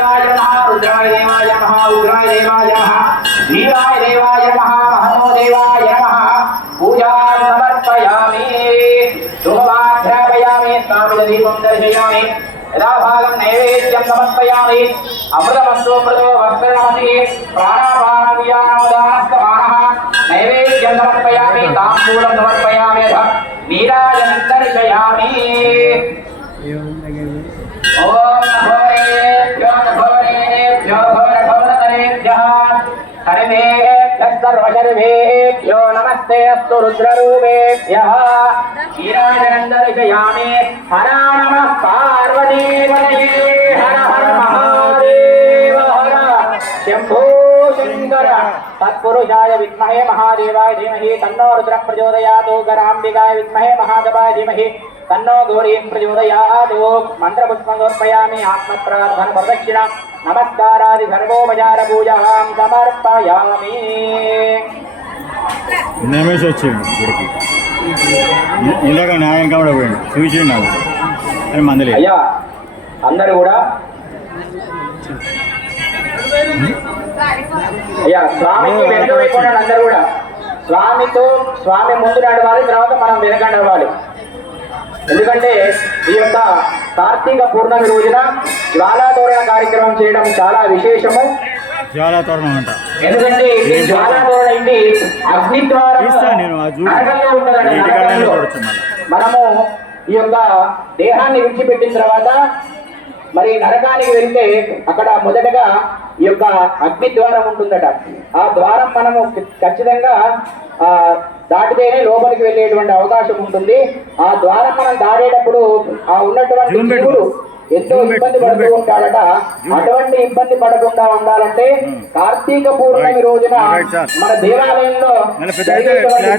रुद्राय देवाय नमः उग्राय देवाय नमः वीराय देवाय नमः महतो देवाय नमः पूजां समर्पयामि शुभमाघ्रापयामि स्वामिदीपं दर्शयामि यदा भागं नैवेद्यं समर्पयामि अमृतमस्तु मृतो वस्त्रमसि प्राणापानव्यानोदानस्तमानः नैवेद्यं समर्पयामि ताम्बूलं समर्पयामि वीरायं दर्शयामि ओम भोरेभ्यो घोरघोरतरेभ्यः सर्वेभ्यो नमस्ते अस्तु रुद्ररूपेभ्यः वीराजनं दर्शयामि हर नमः पार्वतीपतये हर हर महादेव हर शंभो शंकर तत्पुरुषाय विद्महे महादेवाय धीमहि तन्नो रुद्रः प्रचोदयात् गणाम्बिकाय विद्महे महादेवाय धीमहि तन्नो गौरी प्रचोदयात् मंत्रपुष्पं समर्पयामि आत्मप्रार्थना प्रदक्षिणा नमस्कारादि सर्वोपचार पूजां समर्पयामि नमेश వచ్చేయండి గుడికి ఇందాక న్యాయం కూడా పోయండి చూసిండు నాకు అని మందలే అయ్యా అందరూ కూడా అయ్యా స్వామికి వెనుక వైపున అందరూ కూడా స్వామి ముందు నడవాలి తర్వాత మనం వెనక నడవాలి ఎందుకంటే ఈ యొక్క కార్తీక పూర్ణమి రోజున జ్వాలాతోరణ కార్యక్రమం చేయడం చాలా విశేషము జ్వాలాతోరణం అంట ఎందుకంటే ఈ జ్వాలాతోరణ ఇంటి అగ్ని ద్వారా మనము ఈ యొక్క దేహాన్ని విడిచిపెట్టిన తర్వాత మరి నరకానికి వెళ్తే అక్కడ మొదటగా ఈ యొక్క అగ్ని ద్వారం ఉంటుందట ఆ ద్వారం మనము ఖచ్చితంగా దాటితేనే లోపలికి వెళ్ళేటువంటి అవకాశం ఉంటుంది ఆ ద్వారం మనం దాటేటప్పుడు ఆ ఉన్నటువంటి జీవుడు ఎంతో ఇబ్బంది పడుతూ ఉంటాడట అటువంటి ఇబ్బంది పడకుండా ఉండాలంటే కార్తీక పూర్ణమి రోజున మన దేవాలయంలో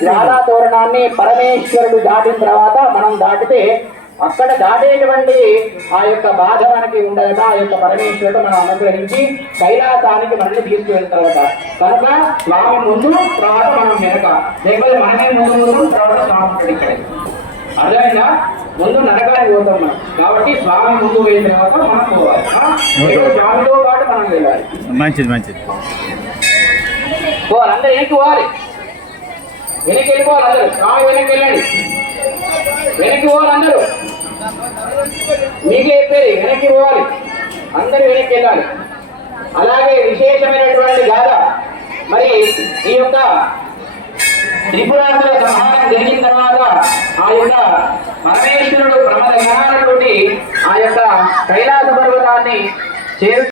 జ్వాలా తోరణాన్ని పరమేశ్వరుడు దాటిన తర్వాత మనం దాటితే అక్కడ దాటేటువంటి ఆ యొక్క బాధ మనకి ఉండదట ఆ యొక్క పరమేశ్వరుడు మనం అనుగ్రహించి కైలాసానికి మనల్ని తీసుకువెళ్తారట కనుక స్వామి ముందు తర్వాత మనం వెనక లేకపోతే మనమే ముందు తర్వాత స్వామి ఇక్కడ అర్థమైనా ముందు నరకానికి పోతాం మనం కాబట్టి స్వామి ముందు వెళ్ళిన తర్వాత మనం పోవాలి స్వామితో పాటు మనం వెళ్ళాలి మంచిది మంచిది పోవాలి అందరూ వెనక్కి పోవాలి వెనక్కి వెళ్ళిపోవాలి అందరూ స్వామి వెనక్కి వెళ్ళండి వెనక్కి పోవాలి అందరూ మీకే చెప్పేది వెనక్కి పోవాలి అందరూ వెనక్కి వెళ్ళాలి అలాగే విశేషమైనటువంటి గాథ మరి ఈ యొక్క త్రిపురాసుల సంహారం జరిగిన తర్వాత ఆ యొక్క పరమేశ్వరుడు ప్రమద గణాలతోటి ఆ యొక్క కైలాస పర్వతాన్ని చేరు